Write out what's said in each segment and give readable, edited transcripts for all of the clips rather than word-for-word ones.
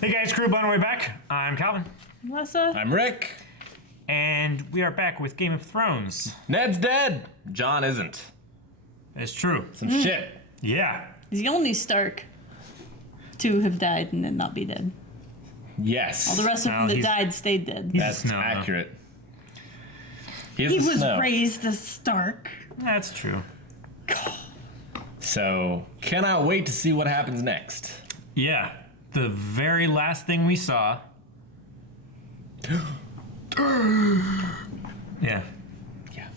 Hey guys, crew, on the way back. I'm Calvin. Melissa. I'm Rick. And we are back with Game of Thrones. Ned's dead. Jon isn't. It's true. Some shit. Yeah. He's the only Stark to have died and then not be dead. Yes. All the rest of them that died stayed dead. That's Snow, accurate. He was raised a Stark. That's true. So, cannot wait to see what happens next. Yeah. The very last thing we saw. Yeah. Yeah.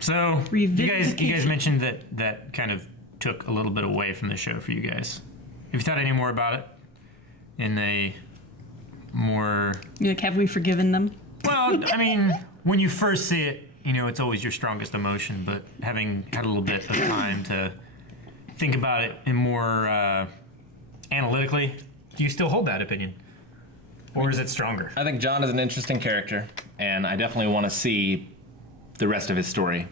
So you guys mentioned that kind of took a little bit away from the show for you guys. Have you thought any more about it? In a more... You're like, have we forgiven them? Well, I mean, when you first see it, you know, it's always your strongest emotion, but having had a little bit of time to think about it in more analytically, do you still hold that opinion? Or is it stronger? I think Jon is an interesting character, and I definitely want to see the rest of his story.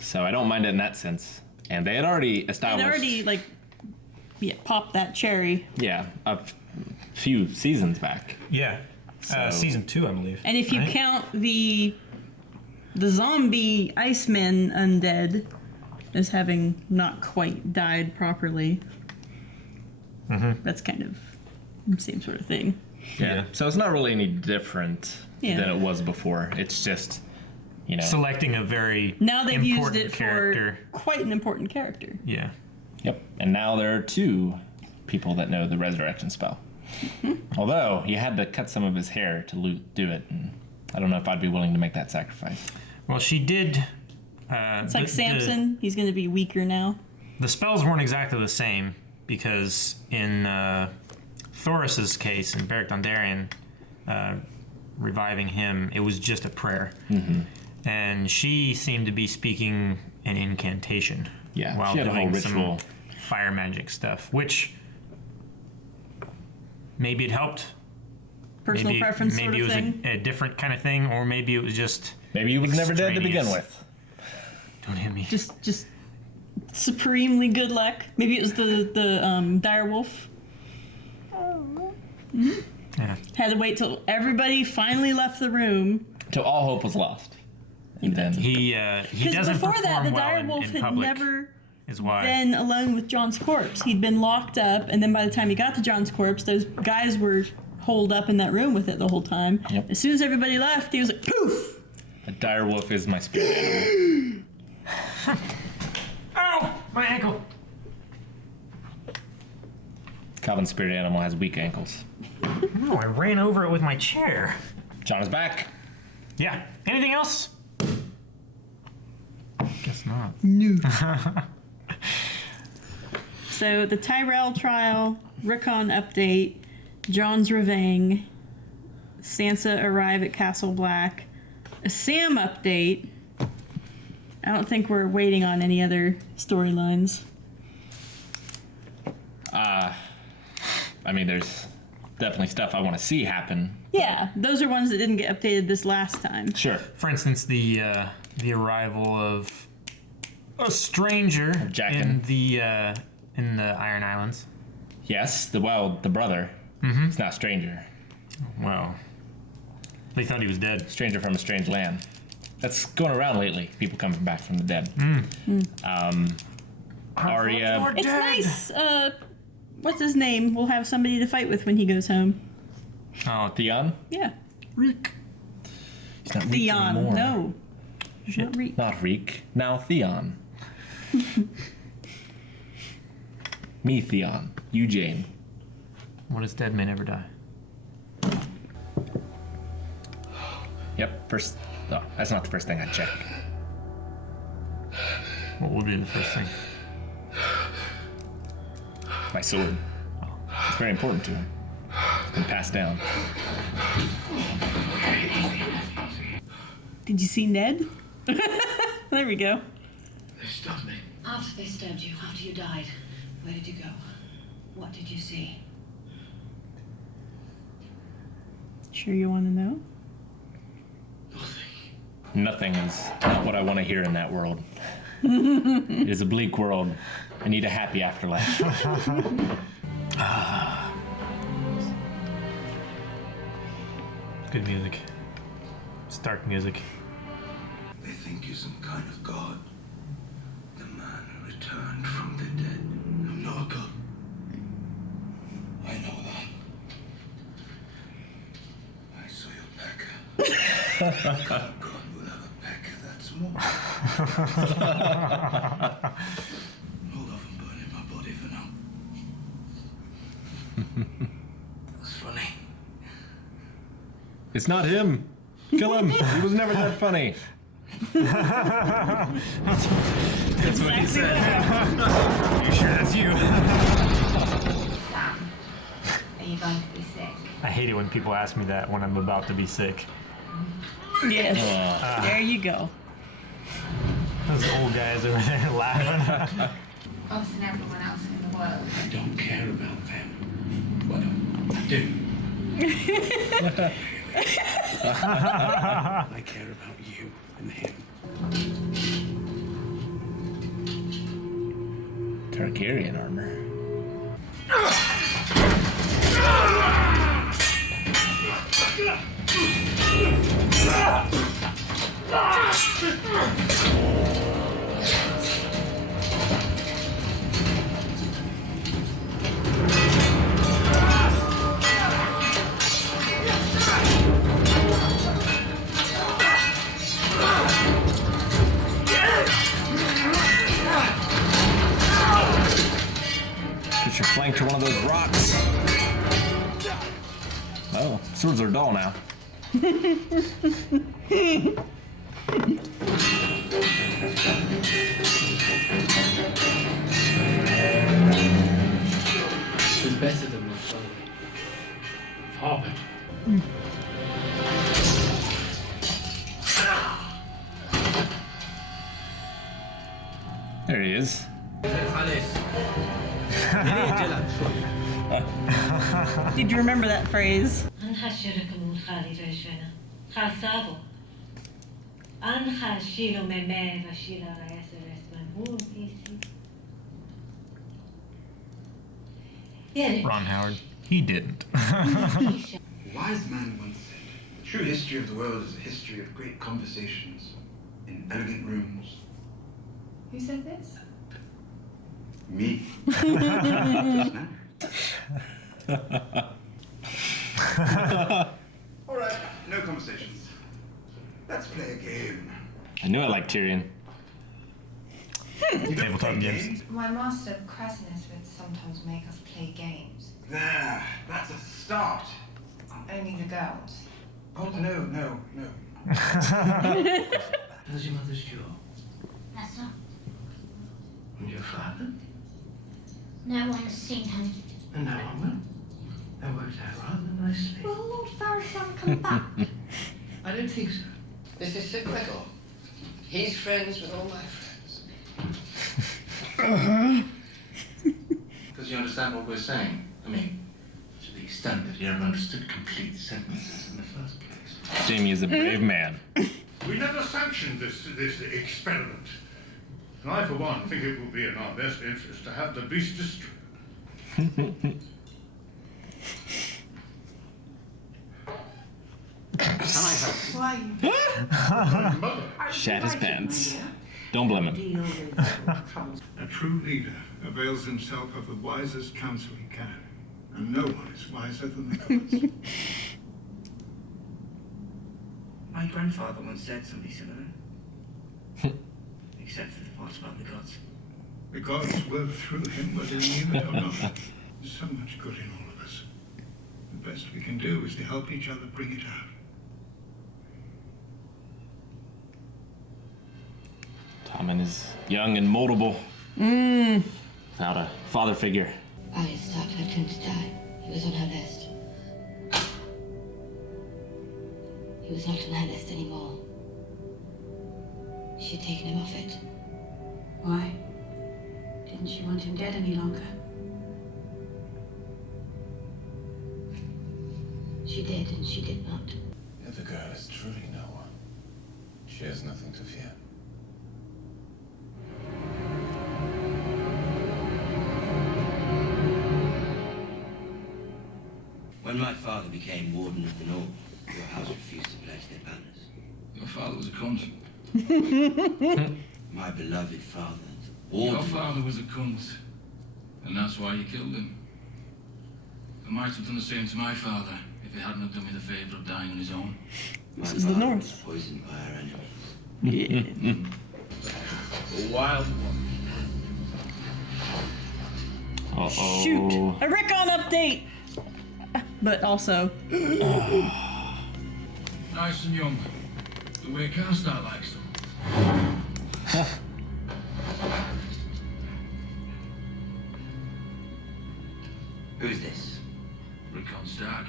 So I don't mind it in that sense. And they had already established... popped that cherry. Yeah, a few seasons back. Yeah. So- Season 2, I believe. And if you count the zombie Iceman undead as having not quite died properly, that's kind of the same sort of thing. Yeah. So it's not really any different than it was before. It's just, you know... Selecting a very Now they've used it character. for quite an important character. Yeah. Yep. And now there are two people that know the resurrection spell. Although, he had to cut some of his hair to do it. And I don't know if I'd be willing to make that sacrifice. Well, she did... It's like Samson. He's going to be weaker now. The spells weren't exactly the same, because in Thoris's case, in Beric Dondarrion, reviving him, it was just a prayer. And she seemed to be speaking an incantation. Yeah, while she had a whole doing ritual. some fire magic stuff, which maybe it helped. Personal preference maybe sort of it was thing. a different kind of thing, or maybe it was just... Maybe he was never dead to begin extraneous. with. Don't hit me. Just supremely good luck. Maybe it was the dire wolf. Yeah. Had to wait till everybody finally left the room. Till all hope was lost. And then... He Because doesn't before perform that, the well dire wolf in had public, never is why. been alone with Jon's corpse. He'd been locked up, and then by the time he got to Jon's corpse, those guys were holed up in that room with it the whole time. Yep. As soon as everybody left, he was like, poof! A dire wolf is my spirit animal. Ow! My ankle! Calvin's spirit animal has weak ankles. No, I ran over it with my chair. Jon is back. Yeah. Anything else? Guess not. No. So, the Tyrell trial, Rickon update, Jon's Revang, Sansa arrive at Castle Black, a Sam update. I don't think we're waiting on any other storylines. I mean, there's definitely stuff I want to see happen. Yeah, those are ones that didn't get updated this last time. Sure. For instance, the arrival of a stranger Jaqen. in the Iron Islands. Yes, the brother. It's not a stranger. Well, they thought he was dead. Stranger from a strange land. That's going around lately. People coming back from the dead. Arya. It's nice. What's his name? We'll have somebody to fight with when he goes home. Oh, Theon? Yeah. Reek. He's not Reek Theon. anymore. No. Shit. Not Reek. Not Reek. Now Theon. Me, Theon. You, Jane. What does dead may never die? Yep. First. No, that's not the first thing I check. What would be the first thing? My sword. It's very important to him. It's been passed down. Did you see Ned? There we go. They stopped me. After they stabbed you, after you died, where did you go? What did you see? Sure you want to know? Nothing is not what I want to hear in that world. It is a bleak world. I need a happy afterlife. Good music. Stark music. They think you're some kind of god. The man who returned from the dead. I'm not a god. I know that. I saw your pecker. God will have a pecker that's more. Hold off and burn in my body for now. That's funny. It's not him. Kill him. He was never that funny. That's what he said. You sure that's you? Sam, are you going to be sick? I hate it when people ask me that when I'm about to be sick. Yes. There you go. Those old guys over there laughing. Us and everyone else in the world. I don't care about them. Well, I do. I care about you and him. Targaryen armor. Get your flank to one of those rocks. Oh, swords are dull now. It's better than my father. Far better. There he is. Did you remember that phrase? Ron Howard. He didn't. A wise man once said, the true history of the world is a history of great conversations in elegant rooms. Who said this? Me. All right, no conversations. Let's play a game. I knew I liked Tyrion. You don't Tabletop play games. My master Crassinus would sometimes make us play games. There, that's a start. Only the girls. Oh, no. How's your mother's jaw? That's not. And your father? No one has seen him. And no one will. That worked out rather nicely. Will Lord Farrington come back? I don't think so. This is Sir Gregor. He's friends with all my friends. Does he understand what we're saying? I mean, to the extent that he ever understood complete sentences in the first place. Jamie is a brave man. We never sanctioned this experiment. And I, for one, think it will be in our best interest to have the beast destroyed. Can I help? Why? Mother, Shat his pants. Don't blame him. A true leader avails himself of the wisest counsel he can, and no one is wiser than the gods. My grandfather once said something similar. Except for the part about the gods. The gods work through him, whether he knew it or not. There's so much good in all of us. The best we can do is to help each other bring it out. Tommen is young and moldable. Without a father figure. Arya Stark left him to die. He was on her list. He was not on her list anymore. She had taken him off it. Why? Didn't she want him dead any longer? She did, and she did not. If the girl is truly no one, she has nothing to fear. When my father became Warden of the North, Your house refused to pledge their banners. Your father was a cunt. My beloved father. Your father was a cunt. And that's why you killed him. I might have done the same to my father if he hadn't have done me the favour of dying on his own. This is the father North. was poisoned by our enemies. Yeah. A wild one. Uh-oh. Shoot! A Rickon update! But also, Nice and young. The way Carstar likes them. Who's this? Rickon Stark.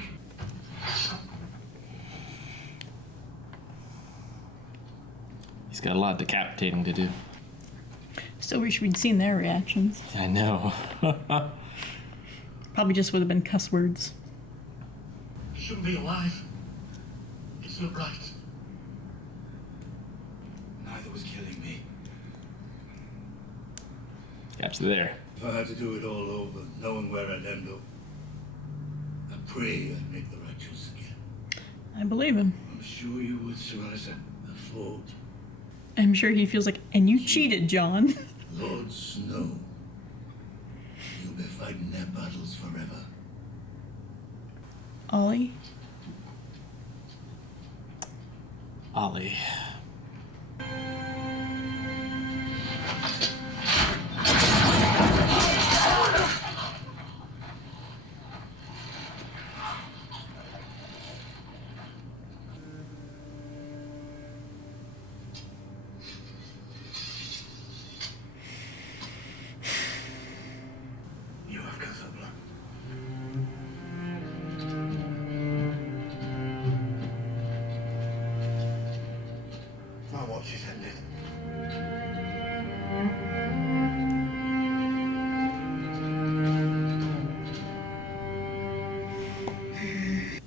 He's got a lot of decapitating to do. still wish we'd seen their reactions. I know. Probably just would have been cuss words. He shouldn't be alive. It's not right. Neither was killing me. Got you there. If I had to do it all over, knowing where I'd end up, I'd pray I'd make the right choice again. I believe him. I'm sure you would, Sir Alistair. I fought. I'm sure he feels like, and you cheated, John. Lord Snow. You'll be fighting their battles forever. Ollie? Ollie. You have Casablanca. My watch is ended.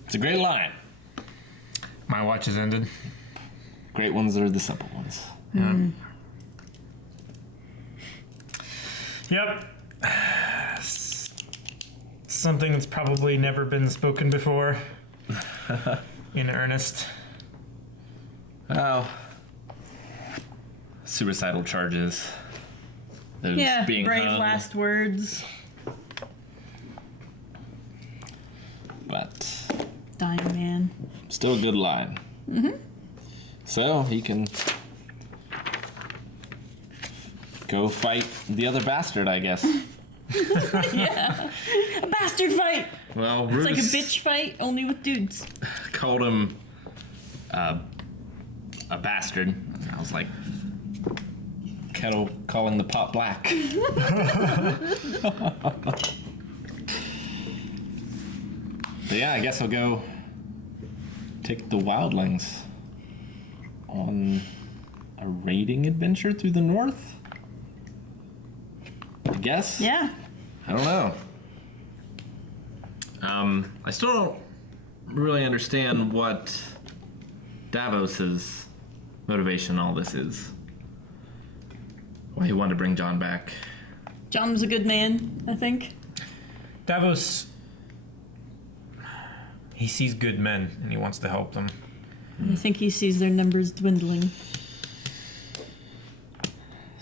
It's a great line. My watch has ended. Great ones are the simple ones. Yeah. Yep. Something that's probably never been spoken before in earnest. Oh. Suicidal charges. Those Yeah, being brave hung. last words. But Dying man. still a good line. Mm-hmm. So he can go fight the other bastard, I guess. Yeah. A bastard fight! Well, It's like a Rufus bitch fight, only with dudes. called him a bastard. And I was like, Kettle calling the pot black. But yeah, I guess I'll go take the wildlings on a raiding adventure through the north. I guess. Yeah. I don't know. I still don't really understand what Davos's motivation in all this is. Why he wanted to bring John back. John was a good man, I think. Davos, he sees good men and he wants to help them. I think he sees their numbers dwindling.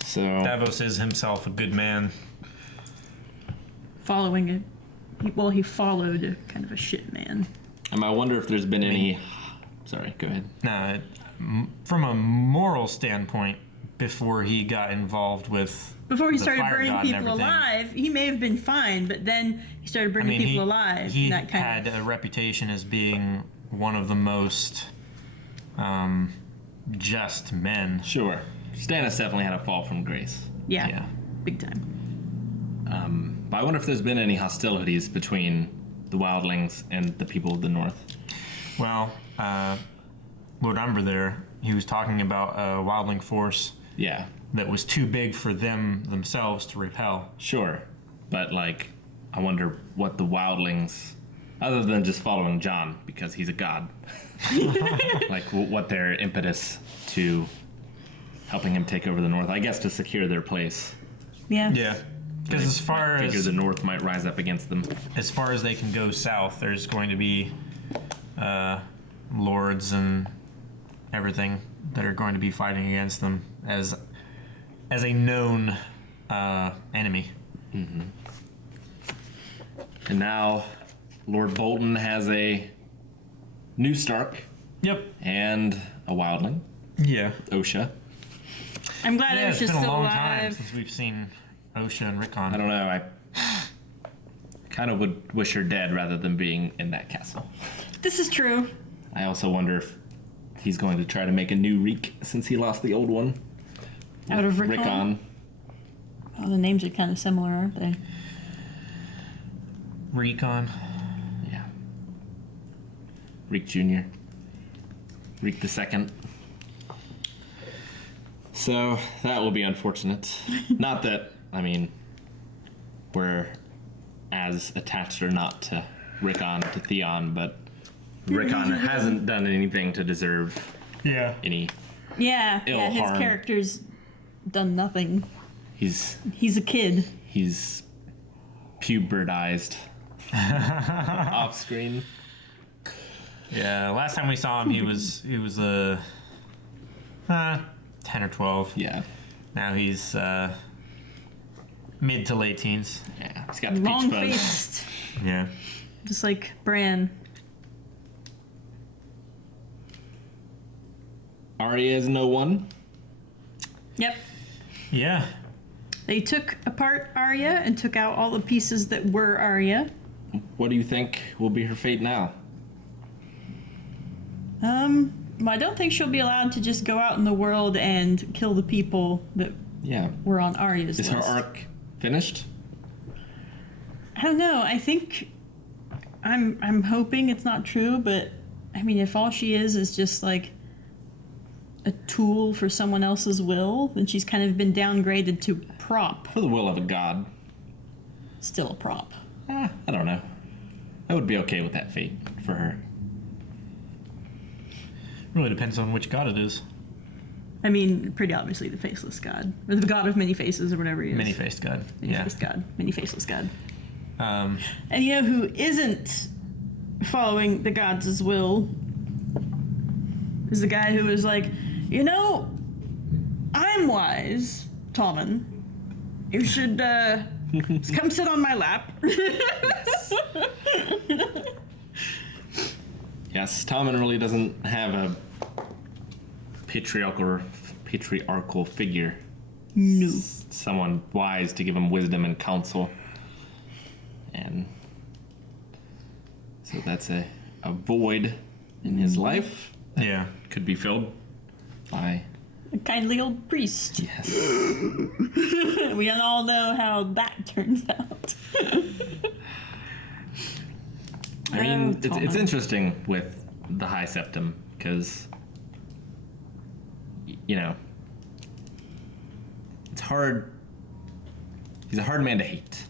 So Davos is himself a good man. Following it. Well, he followed a kind of a shit man. I wonder if there's been any. Sorry, go ahead. Nah, from a moral standpoint, before he got involved with Before he the started fire burning god and people everything. alive, he may have been fine, but then he started burning people alive. He and that kind had of. a reputation as being one of the most just men. Sure. Stannis definitely had a fall from grace. Yeah, Yeah. big time. But I wonder if there's been any hostilities between the wildlings and the people of the north. Well, Lord Umber there, he was talking about a wildling force Yeah, that was too big for them themselves to repel. sure. But, like, I wonder what the wildlings, other than just following John because he's a god, like, what their impetus to helping him take over the north. I guess to secure their place. Yeah. Yeah. Because as far Figure as the north might rise up against them. they can go south, there's going to be lords and everything that are going to be fighting against them as a known enemy. Mm-hmm. And now Lord Bolton has a new Stark. Yep. And a wildling. Yeah. Osha. I'm glad Yeah, it's Osha's been a still long time alive. since we've seen Osha and Rickon. I don't know. I kind of would wish her dead rather than being in that castle. This is true. I also wonder if he's going to try to make a new Reek since he lost the old one. Out of Rickon? Rickon. Oh, the names are kind of similar, aren't they? Recon. Yeah. Reek Jr. Reek the Second. So that will be unfortunate. Not that, I mean, we're as attached or not to Rickon, to Theon, but Rickon hasn't done anything to deserve any Yeah, ill his harm. character's done nothing. He's a kid. He's pubertized off screen. Yeah, last time we saw him, he was 10 or 12. Yeah. Now he's mid to late teens. Yeah, he's got the Long peach fuzz. faced. Yeah. Just like Bran. Arya is no one. Yep. Yeah. They took apart Arya and took out all the pieces that were Arya. What do you think will be her fate now? Well, I don't think she'll be allowed to just go out in the world and kill the people that were on Arya's Is list. her arc finished? I don't know. I think I'm hoping it's not true, but I mean, if all she is just like a tool for someone else's will, then she's kind of been downgraded to prop. For the will of a god. Still a prop. I don't know. I would be okay with that fate for her. Really depends on which god it is. I mean, pretty obviously the faceless god, or the god of many faces, or whatever he is. Many-faced god. Many-faced god. Many-faceless god. And you know who isn't following the gods' will is the guy who was like, you know, I'm wise, Tommen. You should come sit on my lap. Yes, Tommen really doesn't have a patriarchal figure. No. Someone wise to give him wisdom and counsel. And so that's a void in his life. Yeah. Could be filled by A kindly old priest. Yes. We all know how that turns out. I mean, it's Tommen. interesting with the High Septum because, you know, it's hard. He's a hard man to hate.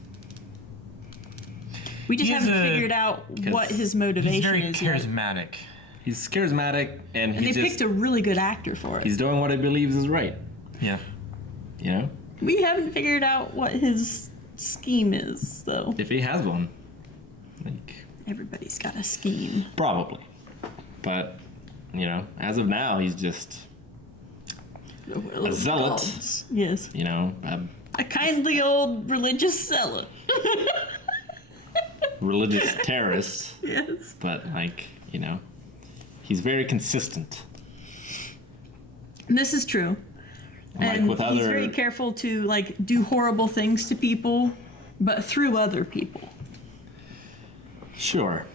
We just He's haven't figured out what his motivation He's very is yet. charismatic. He's charismatic, and And they picked a really good actor for it. he's doing what he believes is right. Yeah. You know, We haven't figured out what his scheme is, though. if he has one, like Everybody's got a scheme. probably, but you know, as of now, he's just a zealot. Yes. You know, A kindly old religious zealot. religious terrorist. Yes. But like, you know, he's very consistent. And this is true. Like And with he's other, very careful to like do horrible things to people, but through other people. sure.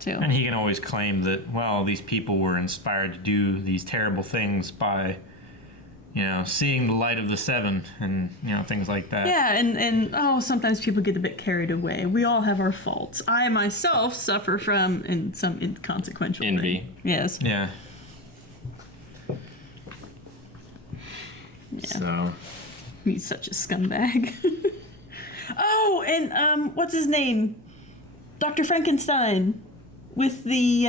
Too. And he can always claim that, well, these people were inspired to do these terrible things by, you know, seeing the light of the seven and, you know, things like that. Yeah, and sometimes people get a bit carried away. We all have our faults. I myself suffer from some inconsequential Envy. thing. Yes. Yeah. So He's such a scumbag. Oh, and what's his name? Dr. Frankenstein with the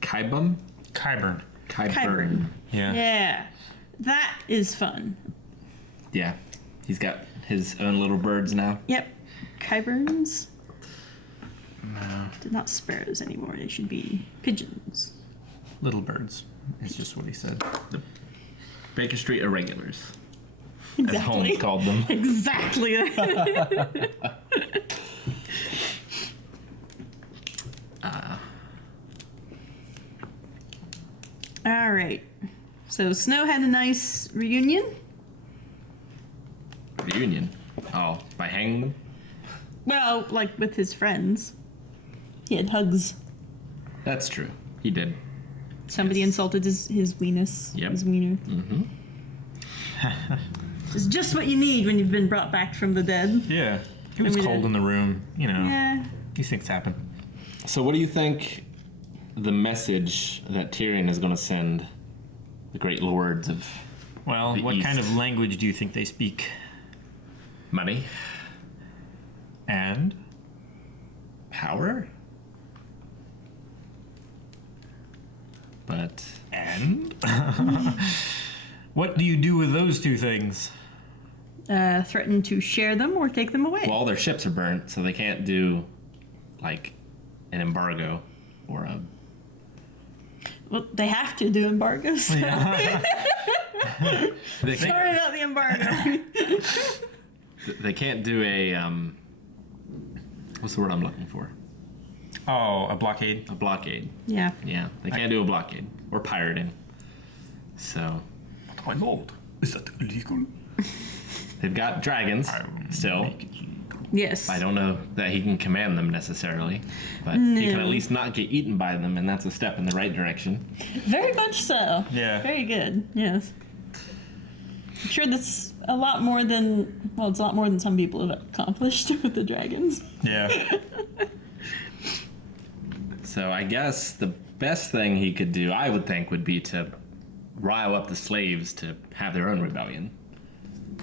Qyburn? Qyburn. Qyburn. Yeah. Yeah. That is fun. Yeah. He's got his own little birds now. Yep. Qyburns. They're not sparrows anymore. They should be pigeons. Little birds. It's just what he said. Baker Street Irregulars, as Exactly. Holmes called them. Exactly. All right. So Snow had a nice reunion. Reunion. Oh, by hanging them? Well, like with his friends. He had hugs. That's true. He did. Somebody insulted his weenus. Yep. His wiener. Mm-hmm. It's just what you need when you've been brought back from the dead. Yeah. It was cold in the room. You know, Yeah. these things happen. So what do you think the message that Tyrion is going to send the great lords of Well, The what kind East. of language do you think they speak? money, And? power? But And? What do you do with those two things? Threaten to share them or take them away. well, all their ships are burnt, so they can't do like an embargo or a Well, they have to do embargoes. So. they Sorry can't, about the embargo. they can't do a what's the word I'm looking for? Oh, a blockade? A blockade. Yeah. Yeah, they can't do a blockade or pirating. So My lord, is that illegal? they've got dragons still. Yes. I don't know that he can command them necessarily, but he can at least not get eaten by them, and that's a step in the right direction. Very much so. Yeah. Very good. Yes. I'm sure that's a lot more than, well, it's a lot more than some people have accomplished with the dragons. Yeah. So I guess the best thing he could do, I would think, would be to rile up the slaves to have their own rebellion,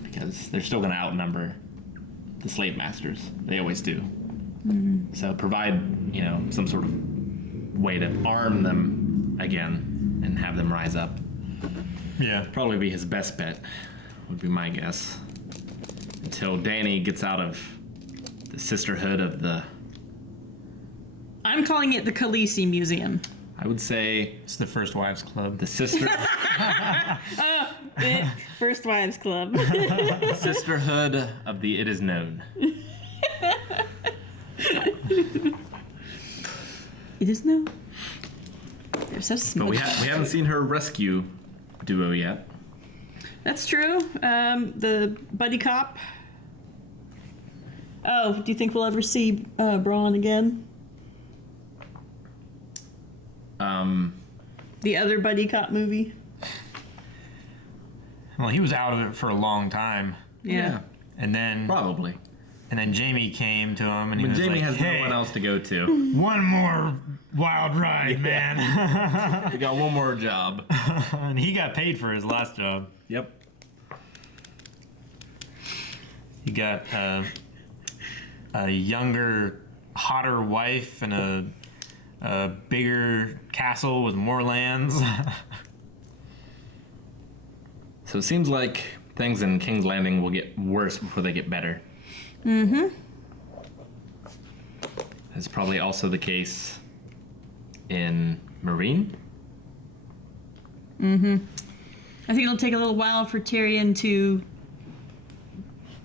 because they're still going to outnumber the slave masters. They always do. So provide, some sort of way to arm them again and have them rise up. Yeah. Probably be his best bet, would be my guess. Until Dany gets out of the sisterhood of the, I'm calling it the Khaleesi Museum. I would say, It's the First Wives Club. the sister, First Wives Club. sisterhood of the It Is Known. It is no. They're so smart. But we haven't seen her rescue duo yet. That's true. The buddy cop. Oh, do you think we'll ever see Bran again? The other buddy cop movie. Well, he was out of it for a long time. Yeah. And then Probably. Jamie came to him and he When was Jamie like, has hey, no one else to go to. one more wild ride, man. We got one more job. And he got paid for his last job. Yep. He got a younger, hotter wife and a bigger castle with more lands. So it seems like things in King's Landing will get worse before they get better. Mm-hmm. That's probably also the case in Marine. Mm-hmm. I think it'll take a little while for Tyrion to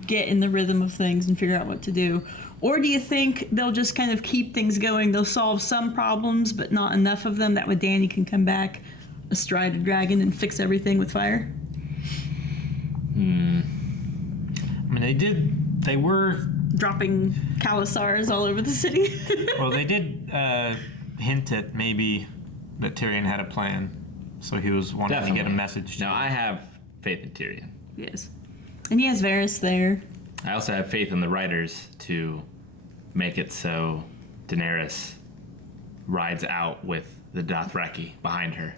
get in the rhythm of things and figure out what to do. Or do you think they'll just kind of keep things going? They'll solve some problems, but not enough of them. That way Dany can come back astride a dragon and fix everything with fire. I mean, they were, Dropping Khalasars all over the city. well, they did hint at maybe that Tyrion had a plan. So he was wanting to get a message. Now, I have faith in Tyrion. Yes. And he has Varys there. I also have faith in the writers to make it so Daenerys rides out with the Dothraki behind her.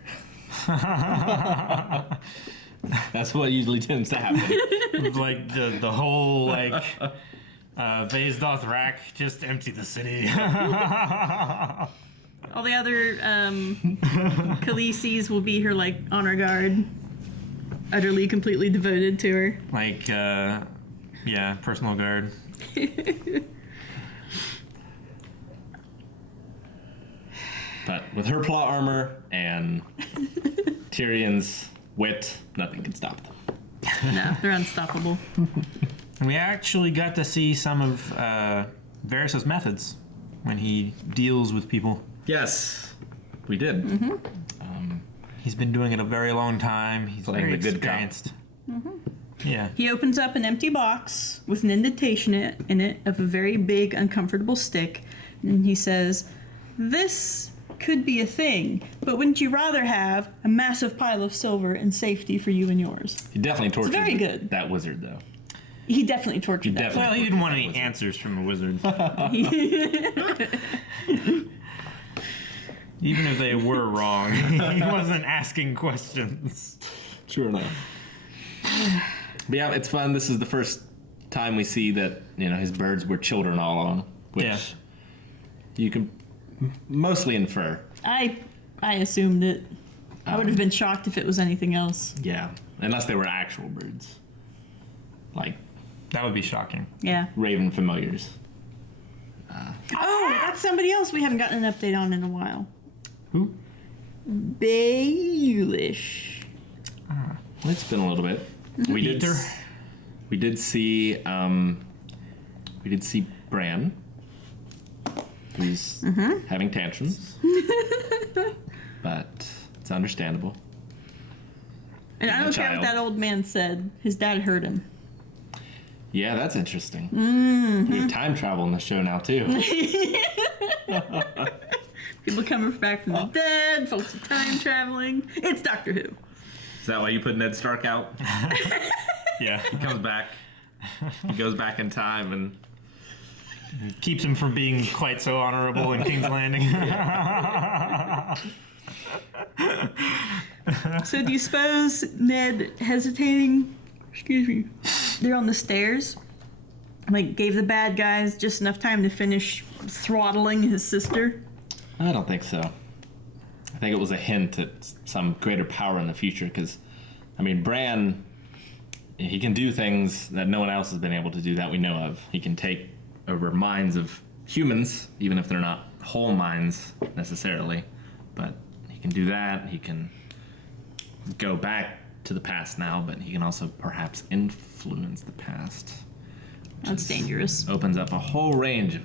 That's what usually tends to happen. Like the whole Vase Dothrak just empty the city. All the other Khaleesi's will be her honor guard, utterly, completely devoted to her. Personal guard. with her plot armor and Tyrion's wit, nothing can stop them. No, they're unstoppable. And we actually got to see some of Varys' methods when he deals with people. Yes, we did. Mm-hmm. He's been doing it a very long time. He's Playing very the good cop. experienced. Yeah. He opens up an empty box with an indentation in it of a very big, uncomfortable stick, and he says, "This could be a thing, but wouldn't you rather have a massive pile of silver and safety for you and yours?" He definitely tortured very good. that wizard, though. He definitely tortured that. definitely- Well, he didn't want any answers from a wizard. Even if they were wrong, he wasn't asking questions. Sure enough. But yeah, it's fun. This is the first time we see that, his birds were children all along, which Yeah. you can mostly infer. I assumed it. I would have been shocked if it was anything else. Yeah, unless they were actual birds. Like That would be shocking. Yeah. raven familiars. Oh, that's somebody else we haven't gotten an update on in a while. Who? Baelish. It's been a little bit. We did. Peter. We did see. We did see Bran. Who's having tantrums, but it's understandable. And I don't care what child. that old man said. His dad heard him. Yeah, that's interesting. We have time travel in the show now too. People coming back from the dead, folks are time traveling. It's Doctor Who. Is that why you put Ned Stark out? Yeah. He comes back. He goes back in time and Keeps him from being quite so honorable in King's Landing. So do you suppose Ned hesitating, excuse me, they're on the stairs, like gave the bad guys just enough time to finish throttling his sister? I don't think so. I think it was a hint at some greater power in the future because, Bran, he can do things that no one else has been able to do that we know of. He can take over minds of humans, even if they're not whole minds necessarily. But he can do that. He can go back to the past now, but he can also perhaps influence the past. That's dangerous. Opens up a whole range of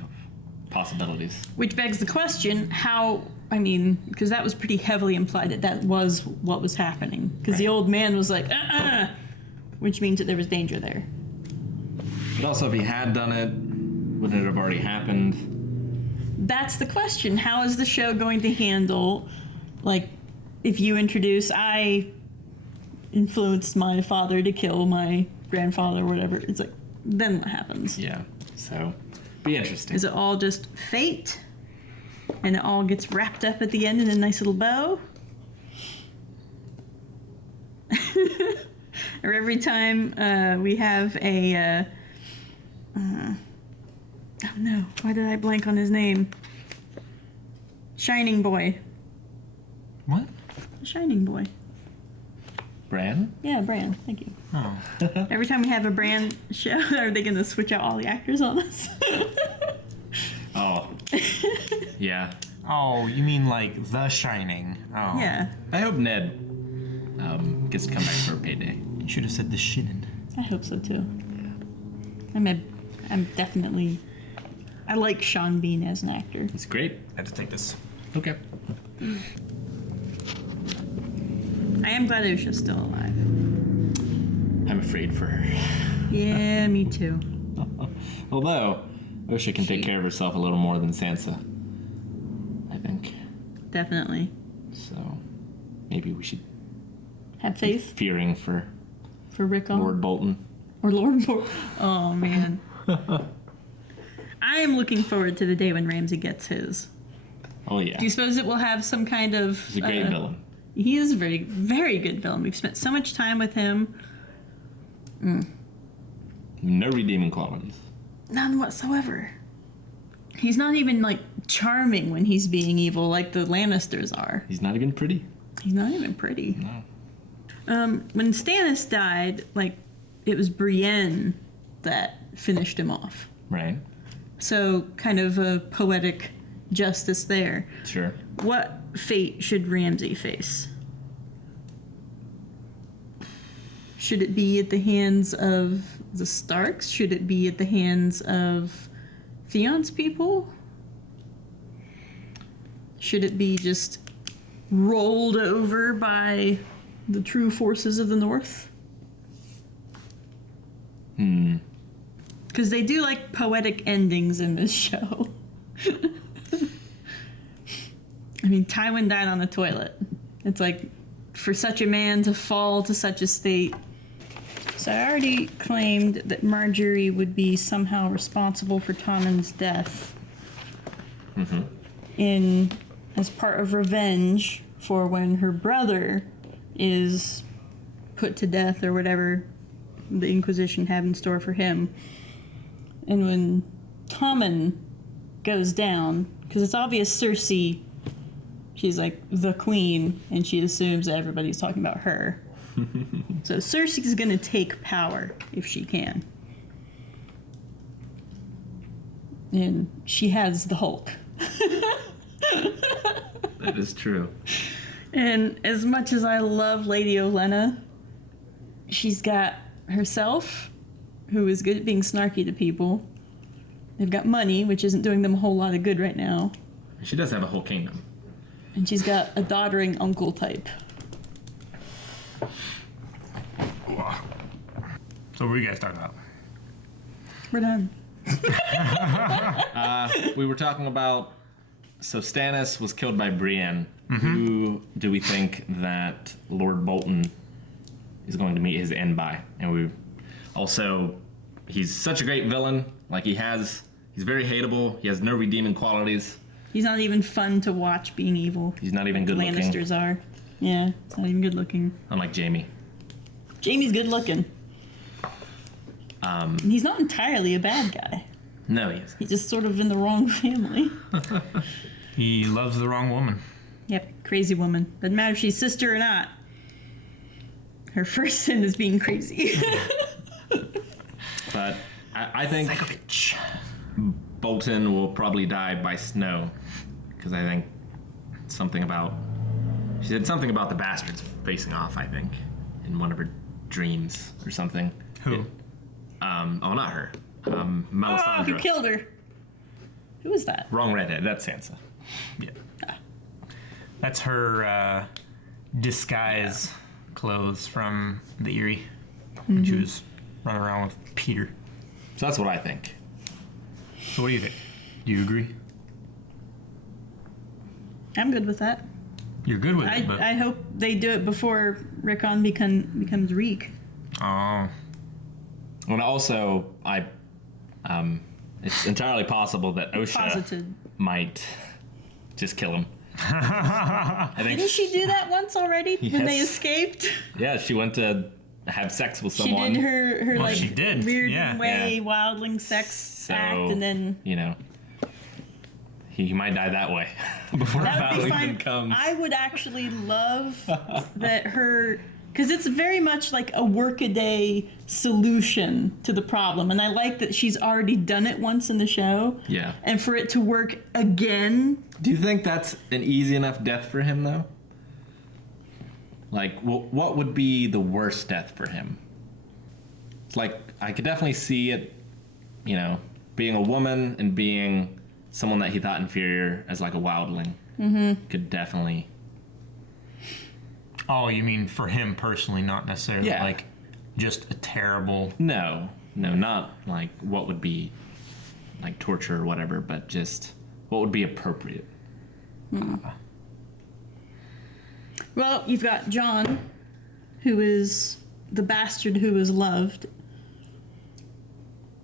possibilities. Which begs the question, how, because that was pretty heavily implied that was what was happening. Because the old man was like, which means that there was danger there. But also, if he had done it, wouldn't it have already happened? That's the question. How is the show going to handle, if you introduce, I influenced my father to kill my grandfather or whatever, it's like, then what happens? Yeah, so be interesting. Is it all just fate? And it all gets wrapped up at the end in a nice little bow? Or every time we have a... oh no, why did I blank on his name? Shining Boy. What? Shining Boy. Bran? Yeah, Bran. Thank you. Oh. Every time we have a Bran show, are they going to switch out all the actors on us? Oh. Yeah. Oh, you mean like The Shining? Oh. Yeah, I hope Ned gets to come back for a payday. You should have said The Shinin. I hope so too. I'm definitely. I like Sean Bean as an actor. It's great. I had to take this. Okay. I am glad Usha's still alive. I'm afraid for her. Yeah, me too. Although, Osha can take care of herself a little more than Sansa. I think. Definitely. So, maybe we should Have be faith fearing for for Rickon. Lord Bolton. Or Lord Bo- Oh, man. I am looking forward to the day when Ramsay gets his. Oh, yeah. Do you suppose it will have some kind of... He's a great villain. He is a very, very good villain. We've spent so much time with him. No redeeming qualities. None whatsoever. He's not even, charming when he's being evil like the Lannisters are. He's not even pretty. He's not even pretty. No. When Stannis died, it was Brienne that finished him off. Right. So, kind of a poetic justice there. Sure. What fate should Ramsay face? Should it be at the hands of the Starks? Should it be at the hands of Theon's people? Should it be just rolled over by the true forces of the North? Because they do like poetic endings in this show. I mean, Tywin died on a toilet. It's like, for such a man to fall to such a state. So I already claimed that Marjorie would be somehow responsible for Tommen's death. As part of revenge for when her brother is put to death or whatever the Inquisition had in store for him. And when Tommen goes down, because it's obvious Cersei, she's like the queen, and she assumes that everybody's talking about her. So Cersei's gonna take power if she can. And she has the Hulk. That is true. And as much as I love Lady Olenna, she's got herself, who is good at being snarky to people. They've got money, which isn't doing them a whole lot of good right now. She does have a whole kingdom. And she's got a doddering uncle type. So what were you guys talking about? We're done. We were talking about, so Stannis was killed by Brienne. Who do we think that Lord Bolton is going to meet his end by? And we also, he's such a great villain. Like he's very hateable. He has no redeeming qualities. He's not even fun to watch being evil. He's not even good looking. Lannisters are. Yeah, it's not even good looking. Unlike Jaime. Jaime's good looking. He's not entirely a bad guy. No, he isn't. He's just sort of in the wrong family. He loves the wrong woman. Yep, crazy woman. Doesn't matter if she's sister or not. Her first sin is being crazy. But I think Bolton will probably die by snow. Because I think she said something about the bastards facing off, I think, in one of her dreams or something. Who? Not her. Oh, Melisandre. who killed her? Who was that? Wrong redhead. That's Sansa. Yeah. That's her disguise clothes from the Eyrie. When she was running around with Peter. So that's what I think. So what do you think? Do you agree? I'm good with that. You're good with it, but... I hope they do it before Rickon becomes Reek. Oh. And also, it's entirely possible that Osha Posited. might just kill him. I think Didn't she do that once already when they Yes. escaped? Yeah, she went to have sex with someone. She did her Well, like she did. weird Yeah. way Yeah. wildling sex act, and then he might die that way before that would be battle fine. even comes. I would actually love that her, because it's very much like a workaday solution to the problem, and I like that she's already done it once in the show. Yeah. And for it to work again. Do you think that's an easy enough death for him, though? Like, what would be the worst death for him? It's like, I could definitely see it, being a woman and being someone that he thought inferior as like a wildling. Could definitely... Oh, you mean for him personally, not necessarily like just a terrible... No, not like what would be like torture or whatever, but just what would be appropriate. Well, you've got Jon, who is the bastard who is loved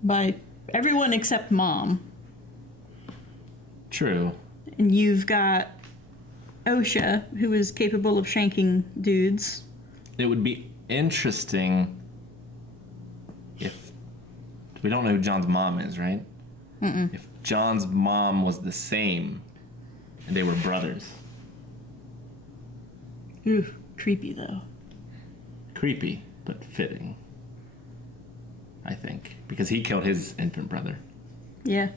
by everyone except Mom. True. And you've got Osha, who is capable of shanking dudes. It would be interesting if... We don't know who Jon's mom is, right? If Jon's mom was the same and they were brothers. Ooh, creepy though. Creepy, but fitting. I think. Because he killed his infant brother. Yeah.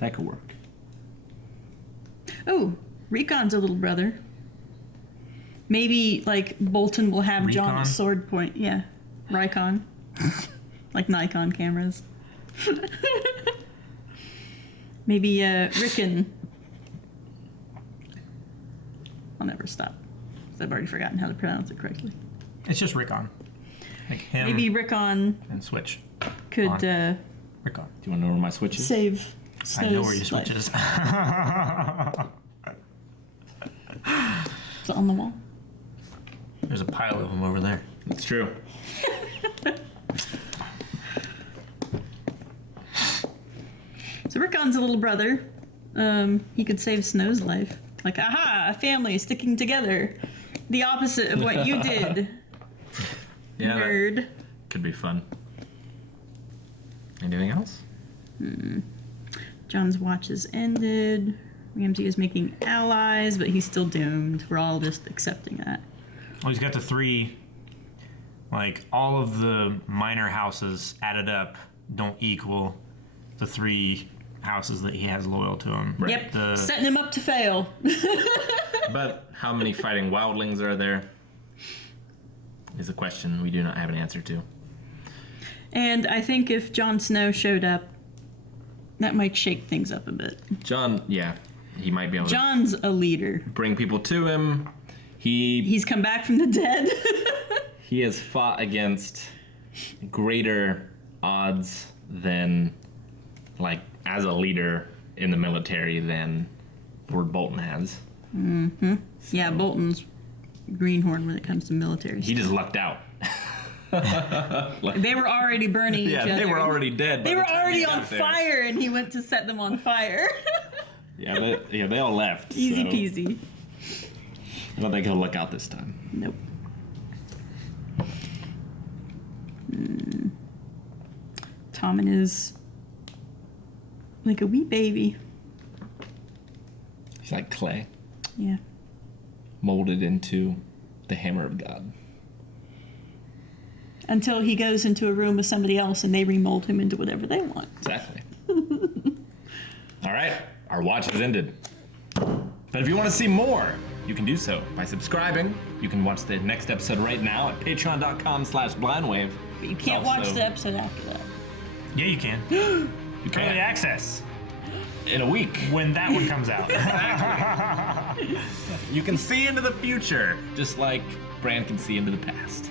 That could work. Oh, Recon's a little brother. Maybe like Bolton will have Jon Recon? at sword point. Yeah, Rykon, like Nikon cameras. Maybe Rickon. I'll never stop. 'Cause I've already forgotten how to pronounce it correctly. It's just Rickon. Like him Maybe Rickon and Switch. could Rickon. Do you want to know where my switch is? save I know where Snow's your life. Switch is. Is it on the wall? There's a pile of them over there. It's true. So Rickon's a little brother. He could save Snow's life. Like, aha, a family sticking together. The opposite of what you did, Yeah, that nerd. could be fun. Anything else? Jon's watch has ended. Ramsay is making allies, but he's still doomed. We're all just accepting that. Well, he's got the 3, like, all of the minor houses added up don't equal the 3 houses that he has loyal to him. Right. Yep, The- setting him up to fail. But how many fighting wildlings are there? Is a question we do not have an answer to. And I think if Jon Snow showed up, that might shake things up a bit. Jon, yeah, he might be able to Jon's a leader. bring people to him. He's come back from the dead. He has fought against greater odds than, like, as a leader in the military than Lord Bolton has. Yeah, Bolton's greenhorn when it comes to military He stuff. just lucked out. They were already burning each other. Yeah, they were already dead. by They the were time he already got on there. fire, and he went to set them on fire. Yeah, they all left. Easy so peasy. I don't think he'll look out this time. Nope. Tommen is like a wee baby. He's like clay, Yeah. molded into the hammer of God. Until he goes into a room with somebody else and they remold him into whatever they want. Exactly. All right, our watch has ended. But if you want to see more, you can do so by subscribing. You can watch the next episode right now at patreon.com/blindwave. But you can't watch Also- the episode after that. Yeah, you can. You Early can access in a week. when that one comes out. You can see into the future, just like Bran can see into the past.